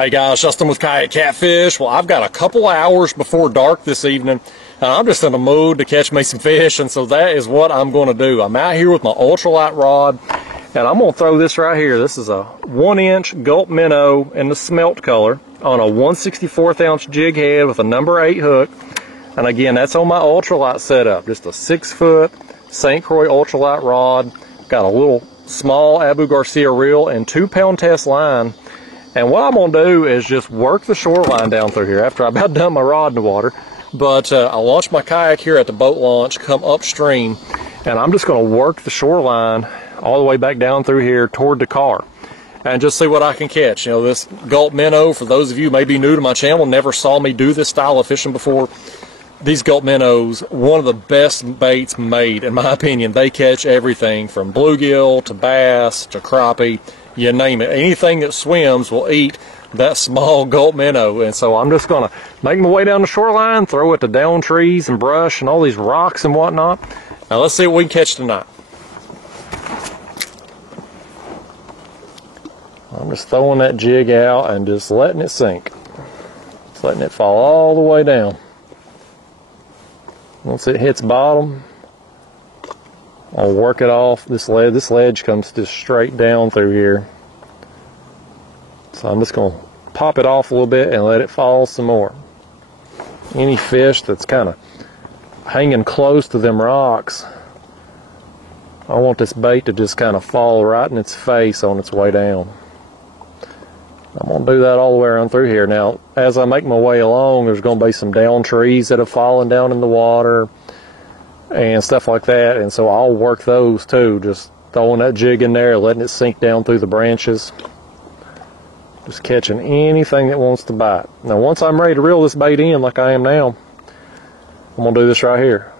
Hey guys, Justin with Kayak Catfish. Well, I've got a couple hours before dark this evening, and I'm just in a mood to catch me some fish, and so that is what I'm going to do. I'm out here with my ultralight rod, and I'm going to throw this right here. This is a 1-inch Gulp Minnow in the smelt color on a 1/64 ounce jig head with a number 8 hook. And again, that's on my ultralight setup. Just a 6-foot St. Croix ultralight rod. Got a little small Abu Garcia reel and 2-pound test line. And what I'm going to do is just work the shoreline down through here after I about dump my rod in the water. But I'll launch my kayak here at the boat launch, come upstream, and I'm just going to work the shoreline all the way back down through here toward the car and just see what I can catch. You know, this Gulp Minnow, for those of you who may be new to my channel, never saw me do this style of fishing before, these Gulp Minnows, one of the best baits made, in my opinion. They catch everything from bluegill to bass to crappie, you name it. Anything that swims will eat that small Gulp Minnow. And so I'm just going to make my way down the shoreline, throw it to down trees and brush and all these rocks and whatnot. Now let's see what we can catch tonight. I'm just throwing that jig out and just letting it sink. Just letting it fall all the way down. Once it hits bottom, I'll work it off. This ledge comes just straight down through here. So I'm just going to pop it off a little bit and let it fall some more. Any fish that's kind of hanging close to them rocks, I want this bait to just kind of fall right in its face on its way down. I'm going to do that all the way around through here. Now, as I make my way along, there's going to be some down trees that have fallen down in the water and stuff like that, and so I'll work those too, just throwing that jig in there, letting it sink down through the branches, just catching anything that wants to bite. Now, once I'm ready to reel this bait in like I am now, I'm going to do this right here.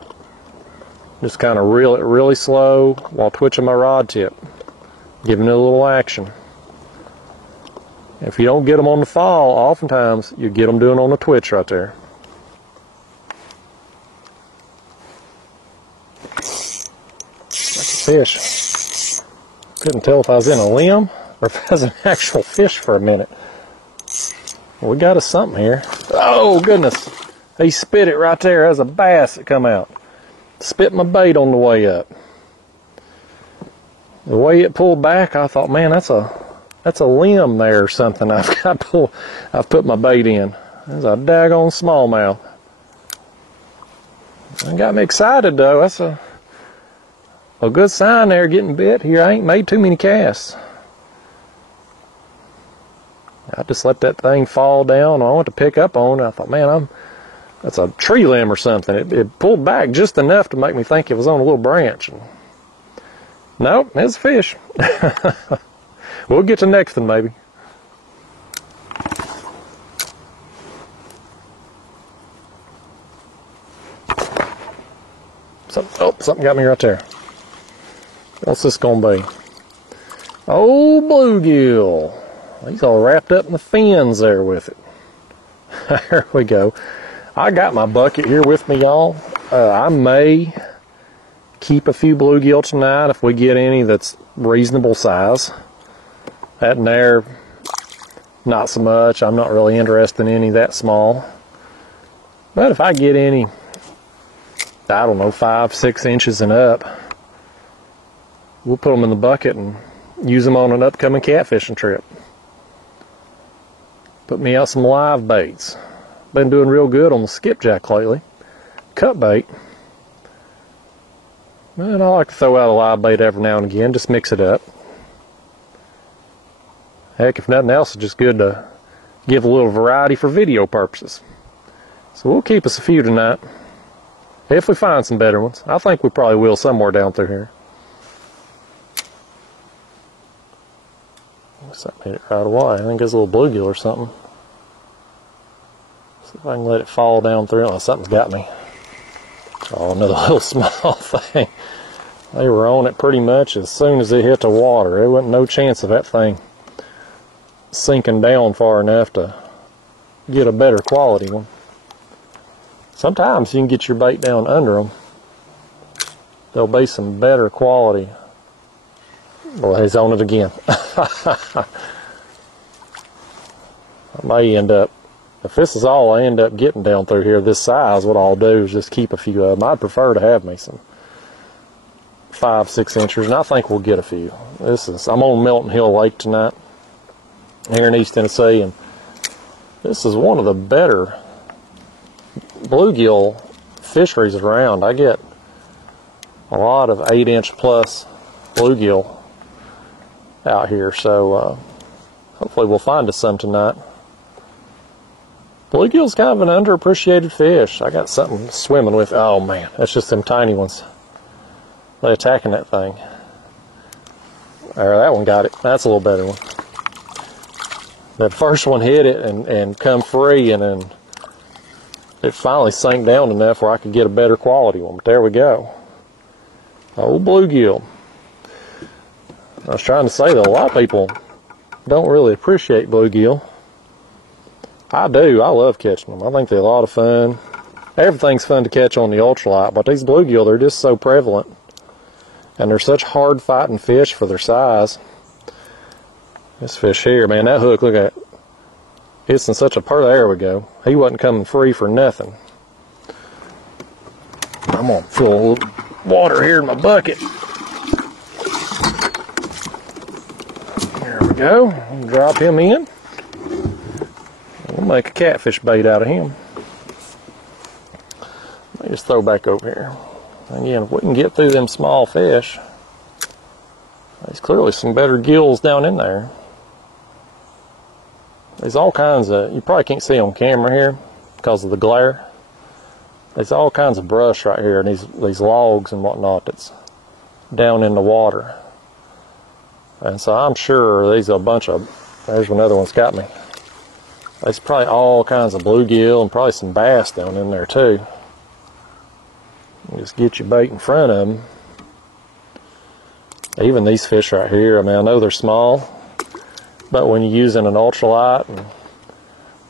Just kind of reel it really slow while twitching my rod tip, giving it a little action. If you don't get them on the fall, oftentimes you get them doing on the twitch right there. Like a fish. Couldn't tell if I was in a limb or if I was an actual fish for a minute. Well, we got us something here. Oh goodness, he spit it right there. There's a bass that come out. Spit my bait on the way up. The way it pulled back, I thought, man, that's a limb there or something. I've put my bait in. There's a daggone smallmouth. That got me excited though. That's a good sign there, getting bit here. I ain't made too many casts. I just let that thing fall down. I went to pick up on it. I thought, man, that's a tree limb or something. It pulled back just enough to make me think it was on a little branch. And nope, it's a fish. We'll get to the next one, maybe. Something got me right there. What's this gonna be? Oh, bluegill. He's all wrapped up in the fins there with it. There we go. I got my bucket here with me, y'all. I may keep a few bluegill tonight if we get any that's reasonable size. That and there, not so much. I'm not really interested in any that small. But if I get any, I don't know, 5-6 inches and up, we'll put them in the bucket and use them on an upcoming catfishing trip. Put me out some live baits. Been doing real good on the skipjack lately. Cut bait. And I like to throw out a live bait every now and again, just mix it up. Heck, if nothing else, it's just good to give a little variety for video purposes. So we'll keep us a few tonight. If we find some better ones. I think we probably will somewhere down through here. Something hit it right away. I think it's a little bluegill or something. See if I can let it fall down through. Oh, something's got me. Oh, another little small thing. They were on it pretty much as soon as it hit the water. There wasn't no chance of that thing sinking down far enough to get a better quality one. Sometimes you can get your bait down under them. There'll be some better quality. Well, he's on it again. I may end up, if this is all I end up getting down through here, this size, what I'll do is just keep a few of them. I'd prefer to have me some 5-6 inchers, and I think we'll get a few. I'm on Milton Hill Lake tonight here in East Tennessee, and this is one of the better bluegill fisheries around. I get a lot of 8-inch plus bluegill out here, so hopefully we'll find us some tonight. Bluegill's kind of an underappreciated fish. I got something swimming with. Oh man, that's just them tiny ones. They're attacking that thing. There, that one got it. That's a little better one. That first one hit it and come free, and then it finally sank down enough where I could get a better quality one. But there we go. Old bluegill. I was trying to say that a lot of people don't really appreciate bluegill. I do. I love catching them. I think they're a lot of fun. Everything's fun to catch on the ultralight, but these bluegill, they're just so prevalent. And they're such hard fighting fish for their size. This fish here, man, that hook, look at it. It's in such a there we go. He wasn't coming free for nothing. I'm gonna fill a little water here in my bucket. There we go. I'll drop him in. We'll make a catfish bait out of him. Let me just throw back over here. Again, if we can get through them small fish, there's clearly some better gills down in there. There's all kinds of, you probably can't see on camera here because of the glare. There's all kinds of brush right here, and these logs and whatnot that's down in the water. And so I'm sure these are a bunch of, there's another one's got me. There's probably all kinds of bluegill and probably some bass down in there too. Just get your bait in front of them. Even these fish right here, I mean, I know they're small, but when you're using an ultralight and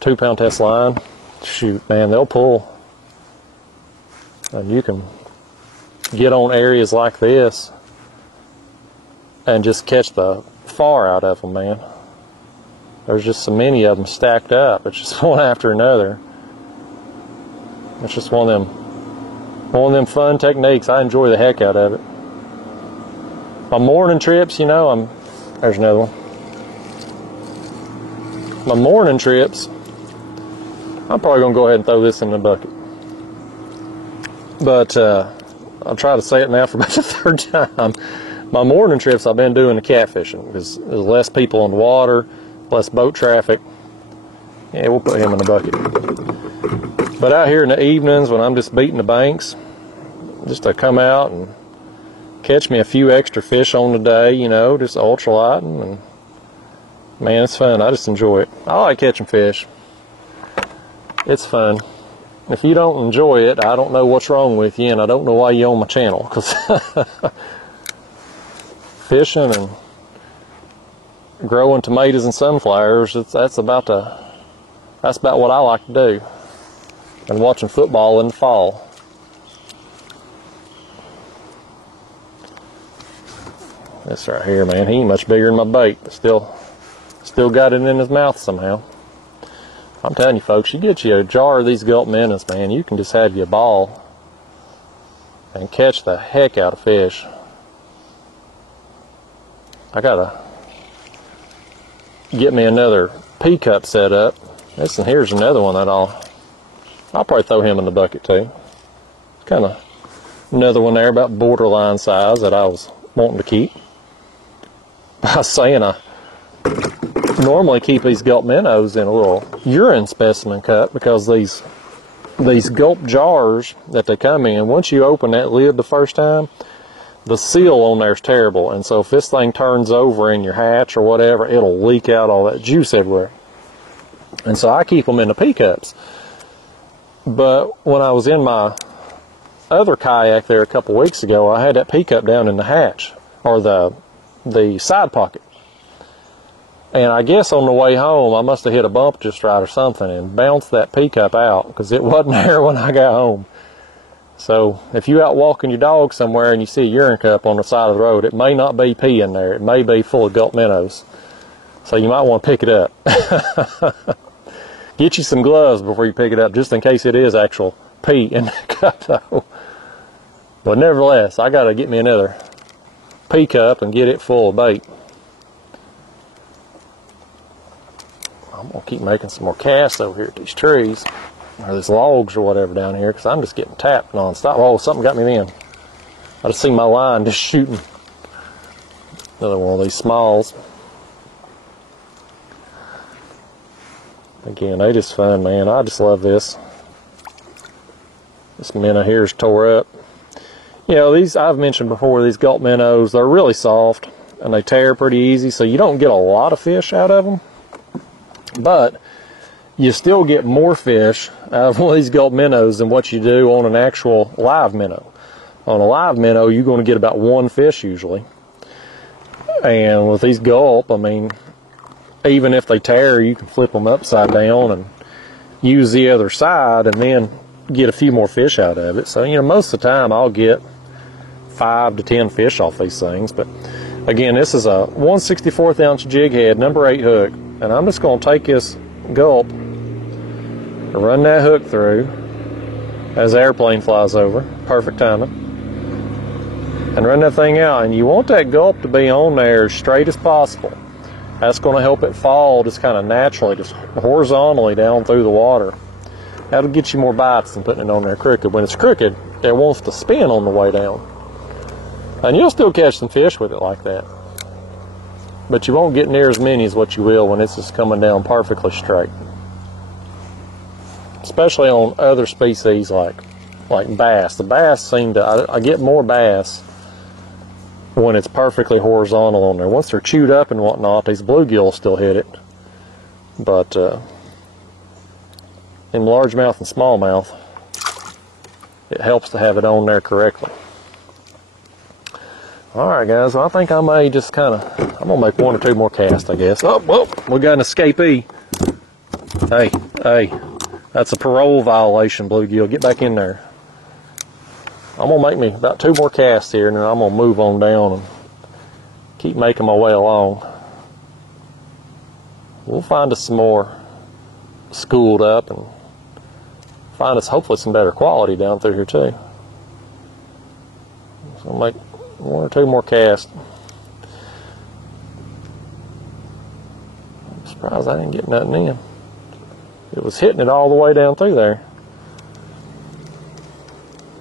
2-pound test line, shoot, man, they'll pull. And you can get on areas like this and just catch the far out of them, man. There's just so many of them stacked up. It's just one after another. It's just one of them fun techniques. I enjoy the heck out of it. My morning trips, you know, there's another one. My morning trips, I'm probably gonna go ahead and throw this in the bucket. But I'll try to say it now for about the 3rd time. My morning trips, I've been doing the catfishing because there's less people on the water, less boat traffic. Yeah, we'll put him in the bucket. But out here in the evenings when I'm just beating the banks, just to come out and catch me a few extra fish on the day, you know, just ultralighting, and man, it's fun. I just enjoy it. I like catching fish. It's fun. If you don't enjoy it, I don't know what's wrong with you, and I don't know why you're on my channel, because fishing and growing tomatoes and sunflowers, that's about what I like to do. And watching football in the fall. This right here, man, he ain't much bigger than my bait, but still got it in his mouth somehow. I'm telling you folks, you get you a jar of these gulp minnows, man, you can just have you a ball and catch the heck out of fish. I gotta get me another pea cup set up. And here's another one that I'll probably throw him in the bucket too. Kind of another one there about borderline size that I was wanting to keep. I was saying I normally keep these gulp minnows in a little urine specimen cup because these gulp jars that they come in, once you open that lid the first time, the seal on there is terrible, and so if this thing turns over in your hatch or whatever, it'll leak out all that juice everywhere. And so I keep them in the pea cups. But when I was in my other kayak there a couple weeks ago, I had that pea cup down in the hatch, or the side pocket. And I guess on the way home, I must have hit a bump just right or something and bounced that pea cup out because it wasn't there when I got home. So if you're out walking your dog somewhere and you see a urine cup on the side of the road, it may not be pee in there. It may be full of gulp minnows. So you might want to pick it up. Get you some gloves before you pick it up, just in case it is actual pee in the cup though. But nevertheless, I gotta get me another pea cup and get it full of bait. I'm gonna keep making some more casts over here at these trees, or these logs or whatever down here, because I'm just getting tapped non-stop. Oh, something got me then. I just seen my line just shooting. Another one of these smalls. Again, they just fun, man. I just love this. This minnow here is tore up. You know, these, I've mentioned before, these gulp minnows, they're really soft and they tear pretty easy, so you don't get a lot of fish out of them. But you still get more fish out of one of these gulp minnows than what you do on an actual live minnow. On a live minnow, you're going to get about one fish usually. And with these gulp, I mean, even if they tear, you can flip them upside down and use the other side and then get a few more fish out of it. So, you know, most of the time I'll get 5 to 10 fish off these things. But again, this is a 1/64 ounce jig head, number 8 hook. And I'm just going to take this gulp, run that hook through as the airplane flies over, perfect timing, and run that thing out. And you want that gulp to be on there as straight as possible. That's going to help it fall just kind of naturally, just horizontally down through the water. That'll get you more bites than putting it on there crooked. When it's crooked, it wants to spin on the way down. And you'll still catch some fish with it like that. But you won't get near as many as what you will when it's just coming down perfectly straight. Especially on other species like bass. The bass seem to, I get more bass when it's perfectly horizontal on there. Once they're chewed up and whatnot, these bluegills still hit it. But in largemouth and smallmouth, it helps to have it on there correctly. Alright guys, well, I think I may just kind of, I'm going to make 1 or 2 more casts, I guess. Oh, well, we got an escapee. Hey, that's a parole violation, bluegill. Get back in there. I'm going to make me about 2 more casts here, and then I'm going to move on down and keep making my way along. We'll find us some more schooled up and find us hopefully some better quality down through here too. So I'll make 1 or 2 more casts. I'm surprised I didn't get nothing in. It was hitting it all the way down through there.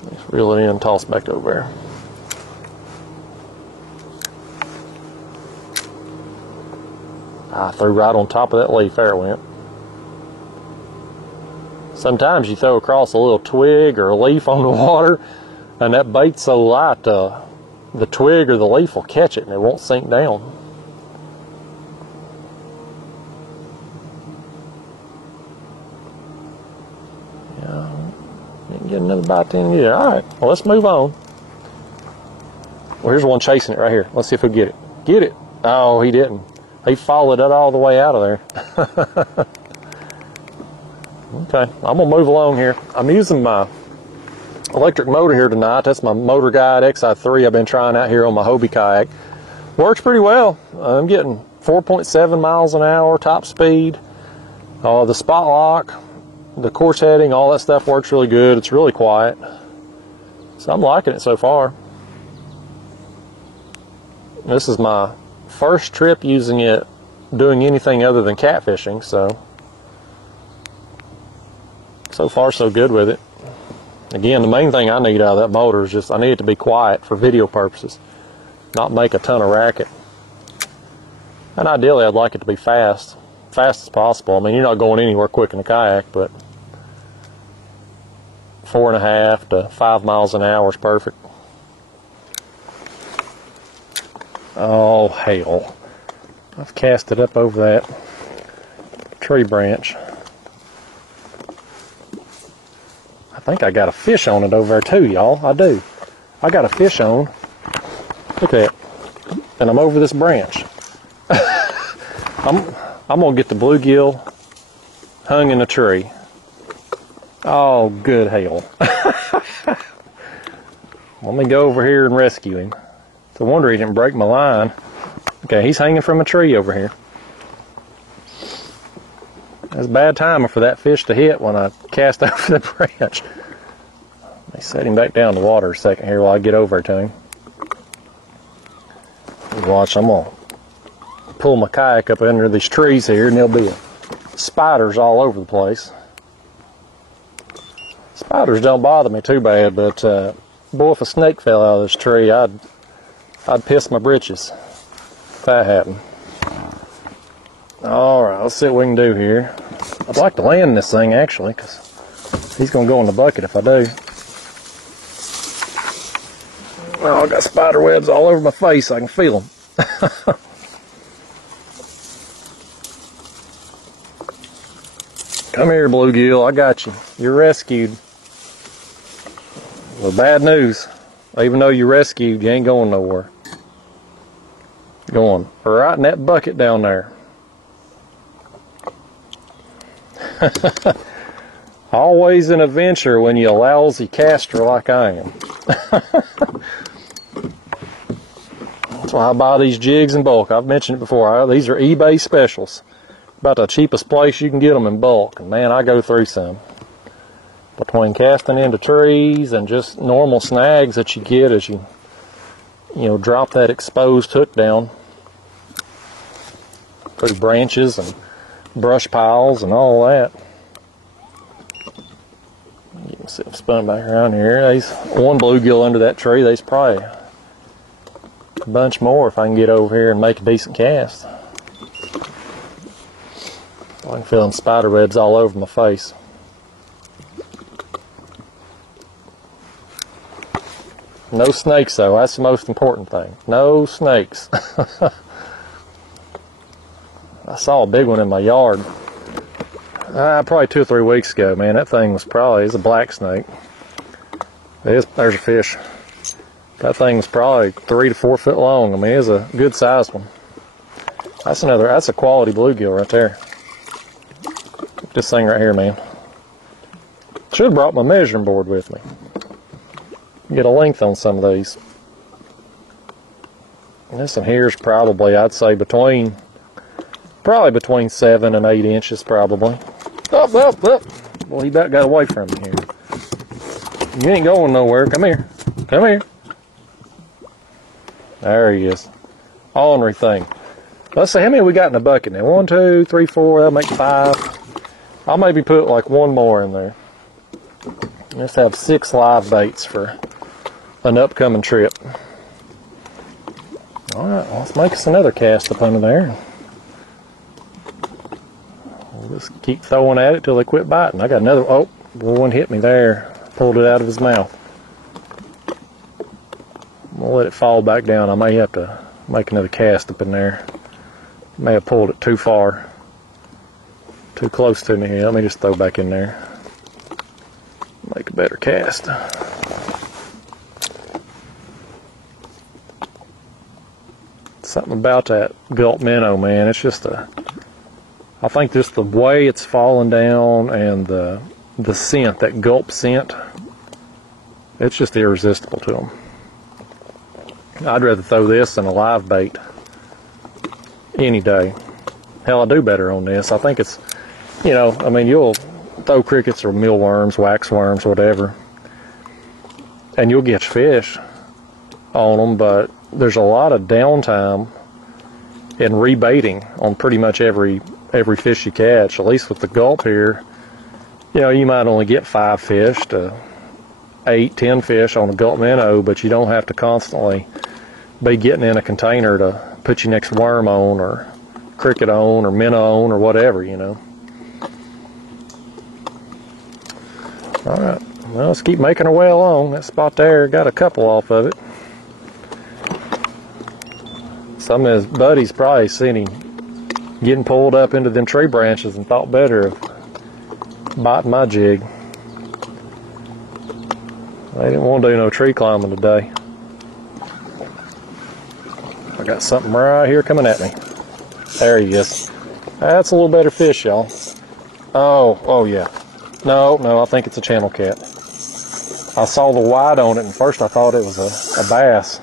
Let's reel it in and toss back over there. I threw right on top of that leaf. There it went. Sometimes you throw across a little twig or a leaf on the water, and that bait's so light, the twig or the leaf will catch it and it won't sink down. Yeah, didn't get another bite in either. Alright, well, let's move on. Well, here's one chasing it right here. Let's see if he'll get it. Get it! Oh, he didn't. He followed it all the way out of there. Okay, I'm going to move along here. I'm using my electric motor here tonight. That's my Motor Guide XI3 I've been trying out here on my Hobie kayak. Works pretty well. I'm getting 4.7 miles an hour top speed. The spot lock, the course heading, all that stuff works really good. It's really quiet. So I'm liking it so far. This is my first trip using it, doing anything other than catfishing, so far so good with it. Again, the main thing I need out of that motor is just I need it to be quiet for video purposes, not make a ton of racket. And ideally I'd like it to be fast as possible. I mean, you're not going anywhere quick in a kayak, but 4.5 to 5 miles an hour is perfect. Oh hell, I've cast it up over that tree branch. I think I got a fish on it over there too, y'all. I do. I got a fish on. Look at that. And I'm over this branch. I'm gonna get the bluegill hung in a tree. Oh, good hell. Let me go over here and rescue him. It's a wonder he didn't break my line. Okay, he's hanging from a tree over here. It's bad timing for that fish to hit when I cast over the branch. Let me set him back down in the water a second here while I get over to him. Watch, I'm going to pull my kayak up under these trees here, and there'll be spiders all over the place. Spiders don't bother me too bad, but boy, if a snake fell out of this tree, I'd piss my britches if that happened. Alright, let's see what we can do here. I'd like to land this thing actually, because he's going to go in the bucket if I do. Oh, I got spider webs all over my face. I can feel them. Come here, bluegill. I got you. You're rescued. Well, bad news. Even though you're rescued, you ain't going nowhere. Going right in that bucket down there. Always an adventure when you're a lousy caster like I am. That's why I buy these jigs in bulk. I've mentioned it before. These are eBay specials. About the cheapest place you can get them in bulk. And man, I go through some. Between casting into trees and just normal snags that you get as you drop that exposed hook down through branches and brush piles and all that. You can see I'm spun back around here. There's one bluegill under that tree. There's probably a bunch more if I can get over here and make a decent cast. I can feel them spider webs all over my face. No snakes though, that's the most important thing. No snakes. I saw a big one in my yard. Probably 2 or 3 weeks ago, man. That thing was it's a black snake. There's a fish. That thing was probably 3 to 4 foot long. I mean, it was a good sized one. That's a quality bluegill right there. This thing right here, man. Should have brought my measuring board with me. Get a length on some of these. And this one here is probably, I'd say, between 7 and 8 inches, probably. Up. Well, he about got away from me here. You ain't going nowhere. Come here. Come here. There he is. Ornery thing. Let's see, how many we got in the bucket now? 1, 2, 3, 4, that'll make 5. I'll maybe put like 1 more in there. Let's have 6 live baits for an upcoming trip. Alright, well, let's make us another cast up under there. We'll just keep throwing at it till they quit biting. I got another, oh, one hit me there. Pulled it out of his mouth. I'm going to let it fall back down. I may have to make another cast up in there. May have pulled it too far. Too close to me here. Let me just throw back in there. Make a better cast. Something about that gulp minnow, man. It's just I think just the way it's falling down and the scent, that gulp scent, it's just irresistible to them. I'd rather throw this than a live bait any day. Hell, I do better on this. I think it's, I mean, you'll throw crickets or mealworms, waxworms, whatever, and you'll get fish on them, but there's a lot of downtime in rebaiting on pretty much every fish you catch. At least with the gulp here, you might only get 5 fish to 8, 10 fish on a gulp minnow, but you don't have to constantly be getting in a container to put your next worm on or cricket on or minnow on or whatever, Alright, well, let's keep making our way along. That spot there got a couple off of it. Some of his buddies probably seen him getting pulled up into them tree branches and thought better of biting my jig. They didn't want to do no tree climbing today. I got something right here coming at me. There he is. That's a little better fish, y'all. Oh yeah. No, I think it's a channel cat. I saw the white on it, and first I thought it was a bass.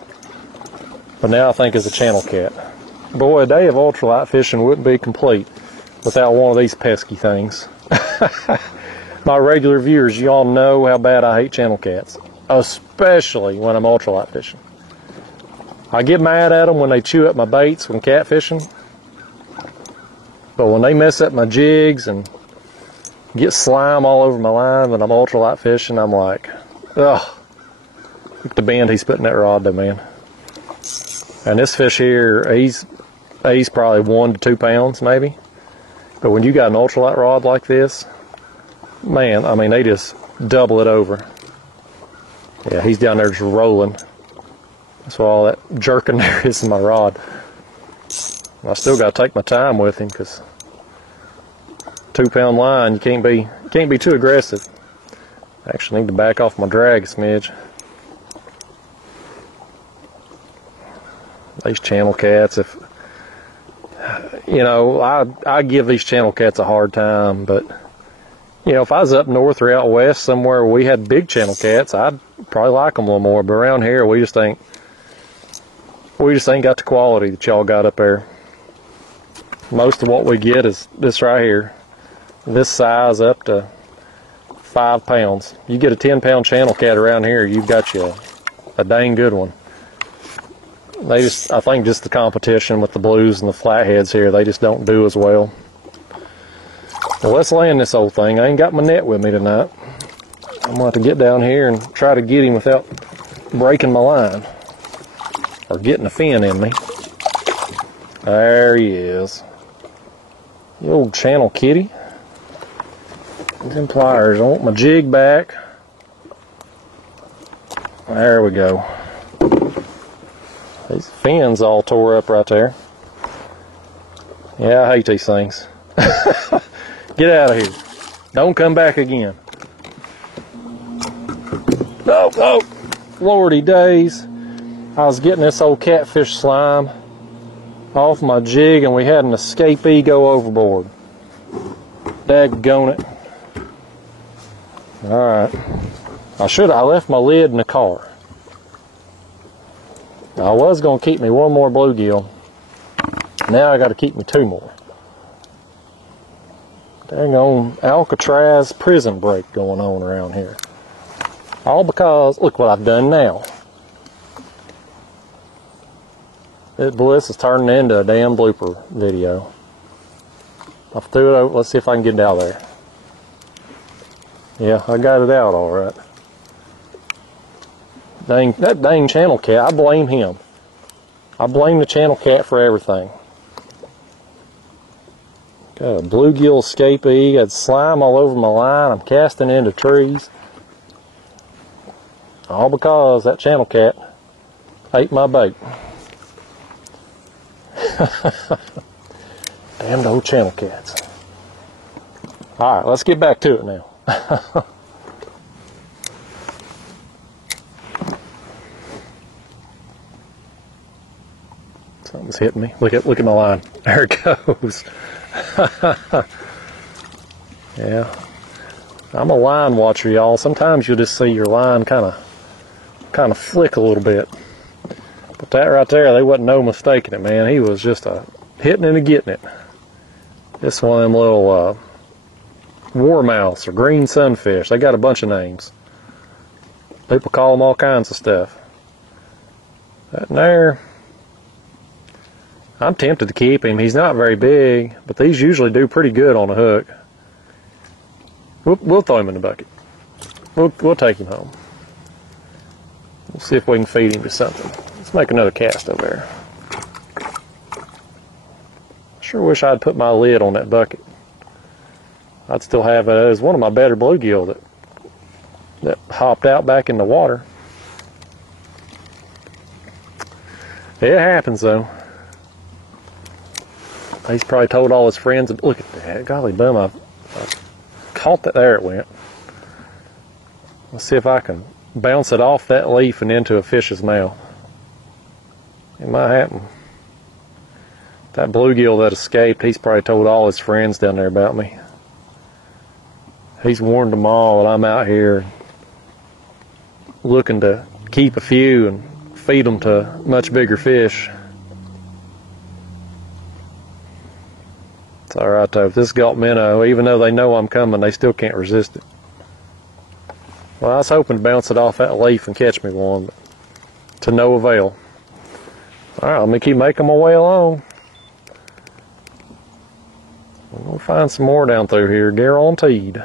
But now I think it's a channel cat. Boy, a day of ultralight fishing wouldn't be complete without one of these pesky things. My regular viewers, you all know how bad I hate channel cats, especially when I'm ultralight fishing. I get mad at them when they chew up my baits when catfishing, but when they mess up my jigs and get slime all over my line when I'm ultralight fishing, I'm like, ugh. Look at the bend he's putting that rod though, man. And this fish here, he's probably 1 to 2 pounds maybe. But when you got an ultralight rod like this, man, I mean, they just double it over. Yeah, he's down there just rolling. That's why all that jerking there is in my rod. I still got to take my time with him because 2-pound line, you can't be too aggressive. I actually need to back off my drag a smidge. These channel cats, if you know, I give these channel cats a hard time, but you know, if I was up north or out west somewhere where we had big channel cats, I'd probably like them a little more. But around here, we just ain't got the quality that y'all got up there. Most of what we get is this right here, this size up to 5 pounds. You get a 10-pound channel cat around here, you've got you a dang good one. I think just the competition with the blues and the flatheads here, they just don't do as well. Well, let's land this old thing. I ain't got my net with me tonight. I'm going to have to get down here and try to get him without breaking my line or getting a fin in me. There he is. The old channel kitty. Them pliers. I want my jig back. There we go. These fins all tore up right there. Yeah, I hate these things. Get out of here. Don't come back again. Oh, oh, lordy days. I was getting this old catfish slime off my jig and we had an escapee go overboard. Daggone it. Alright. I left my lid in the car. I was going to keep me 1 more bluegill. Now I got to keep me 2 more. Dang on Alcatraz prison break going on around here. All because, look what I've done now. This is turning into a damn blooper video. I threw it over. Let's see if I can get it out of there. Yeah, I got it out all right. Dang, that dang channel cat, I blame him. I blame the channel cat for everything. Got a bluegill escapee, got slime all over my line, I'm casting into trees. All because that channel cat ate my bait. Damn old channel cats. Alright, let's get back to it now. Something's hitting me. Look at my line. There it goes. Yeah. I'm a line watcher, y'all. Sometimes you'll just see your line kind of flick a little bit. But that right there, they wasn't no mistaking it, man. He was just hitting it and getting it. This one of them little warmouths or green sunfish. They got a bunch of names. People call them all kinds of stuff. That there, I'm tempted to keep him. He's not very big, but these usually do pretty good on a hook. We'll throw him in the bucket. We'll take him home. We'll see if we can feed him to something. Let's make another cast over there. Sure wish I'd put my lid on that bucket. I'd still have it. It was one of my better bluegill that hopped out back in the water. It happens though. He's probably told all his friends, look at that, golly bum, I caught that, there it went. Let's see if I can bounce it off that leaf and into a fish's mouth. It might happen. That bluegill that escaped, he's probably told all his friends down there about me. He's warned them all that I'm out here looking to keep a few and feed them to much bigger fish. It's all right though. This gulp minnow, even though they know I'm coming, they still can't resist it. Well, I was hoping to bounce it off that leaf and catch me one, but to no avail. All right, let me keep making my way along. We'll find some more down through here, guaranteed.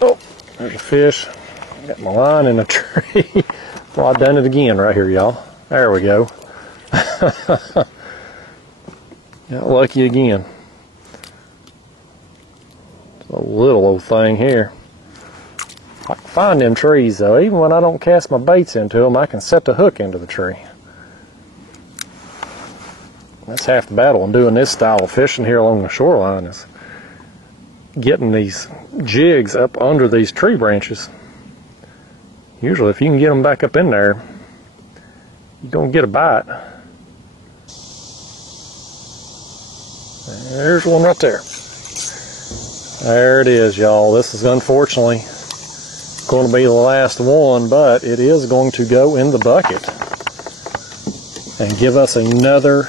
Oh, there's a fish. Got my line in a tree. Well, I done it again right here, y'all. There we go. Got lucky again. It's a little old thing here. I can find them trees though. Even when I don't cast my baits into them, I can set the hook into the tree. That's half the battle in doing this style of fishing here along the shoreline, is getting these jigs up under these tree branches. Usually if you can get them back up in there, you're going to get a bite. There's one right there. There it is, y'all. This is unfortunately going to be the last one, but it is going to go in the bucket and give us another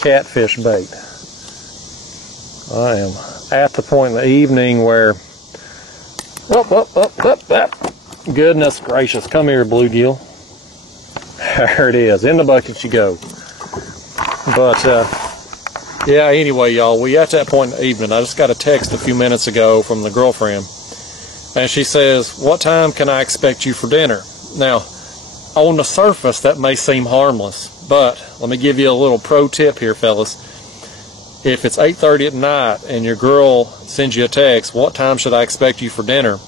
catfish bait. I am at the point in the evening where, goodness gracious, come here, bluegill. There it is, in the bucket you go. But yeah, anyway, y'all, we at that point in the evening. I just got a text a few minutes ago from the girlfriend, and she says, what time can I expect you for dinner? Now, on the surface, that may seem harmless, but let me give you a little pro tip here, fellas. If it's 8:30 at night and your girl sends you a text, what time should I expect you for dinner?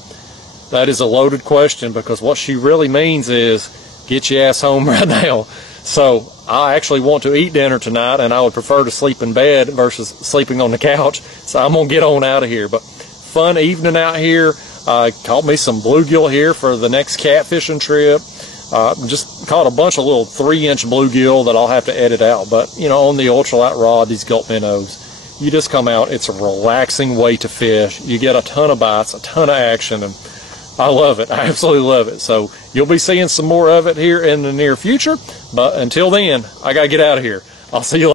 That is a loaded question, because what she really means is, get your ass home right now. So I actually want to eat dinner tonight, and I would prefer to sleep in bed versus sleeping on the couch. So I'm going to get on out of here. But fun evening out here. Caught me some bluegill here for the next catfishing trip. Just caught a bunch of little 3-inch bluegill that I'll have to edit out. But, you know, on the ultralight rod, these gulp minnows, you just come out. It's a relaxing way to fish. You get a ton of bites, a ton of action, and I love it. I absolutely love it. So you'll be seeing some more of it here in the near future. But until then, I got to get out of here. I'll see you later.